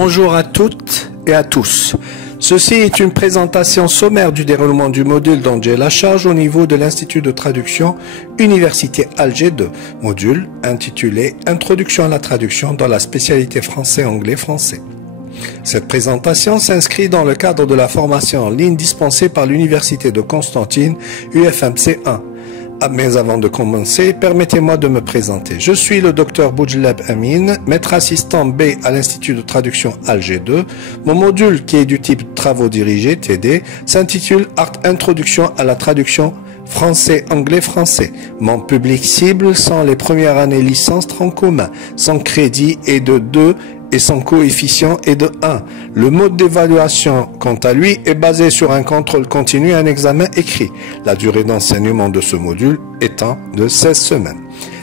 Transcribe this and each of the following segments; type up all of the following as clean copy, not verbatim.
Bonjour à toutes et à tous. Ceci est une présentation sommaire du déroulement du module dont j'ai la charge au niveau de l'Institut de traduction Université Alger 2, module intitulé Introduction à la traduction dans la spécialité français-anglais-français. Cette présentation s'inscrit dans le cadre de la formation en ligne dispensée par l'Université de Constantine, UFMC 1. Mais avant de commencer, permettez-moi de me présenter. Je suis le Dr Boudjelab Amin, maître assistant B à l'Institut de traduction Alger 2. Mon module, qui est du type Travaux dirigés, TD, s'intitule Introduction à la traduction français-anglais-français. Mon public cible sont les premières années licence tronc commun. Son crédit est de 2 et son coefficient est de 1. Le mode d'évaluation, quant à lui, est basé sur un contrôle continu et un examen écrit. La durée d'enseignement de ce module étant de 16 semaines.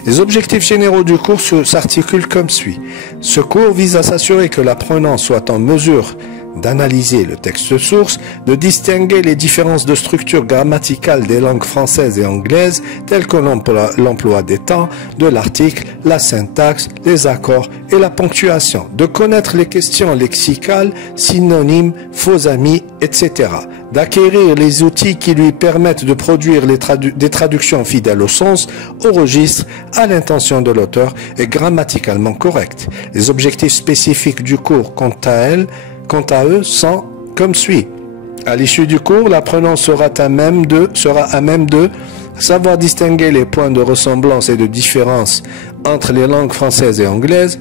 Les objectifs généraux du cours s'articulent comme suit. Ce cours vise à s'assurer que l'apprenant soit en mesure d'analyser le texte source, de distinguer les différences de structure grammaticale des langues françaises et anglaises, telles que l'emploi des temps, de l'article, la syntaxe, les accords et la ponctuation, de connaître les questions lexicales, synonymes, faux amis, etc., d'acquérir les outils qui lui permettent de produire des traductions fidèles au sens, au registre, à l'intention de l'auteur et grammaticalement correctes. Les objectifs spécifiques du cours, quant à eux, sont comme suit. À l'issue du cours, l'apprenant sera à même de savoir distinguer les points de ressemblance et de différence entre les langues françaises et anglaises,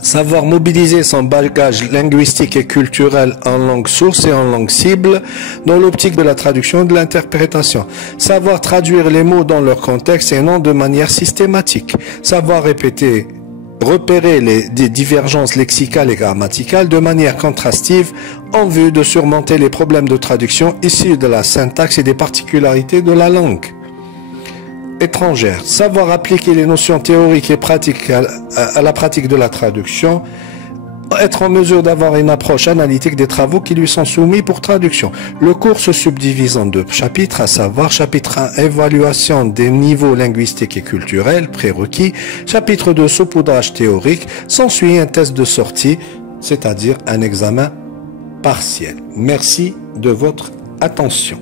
savoir mobiliser son bagage linguistique et culturel en langue source et en langue cible dans l'optique de la traduction et de l'interprétation, savoir traduire les mots dans leur contexte et non de manière systématique, savoir repérer des divergences lexicales et grammaticales de manière contrastive en vue de surmonter les problèmes de traduction issus de la syntaxe et des particularités de la langue étrangère, savoir appliquer les notions théoriques et pratiques à la pratique de la traduction, être en mesure d'avoir une approche analytique des travaux qui lui sont soumis pour traduction. Le cours se subdivise en 2 chapitres, à savoir chapitre 1, évaluation des niveaux linguistiques et culturels, prérequis, chapitre 2, saupoudrage théorique, s'ensuit un test de sortie, c'est-à-dire un examen partiel. Merci de votre attention.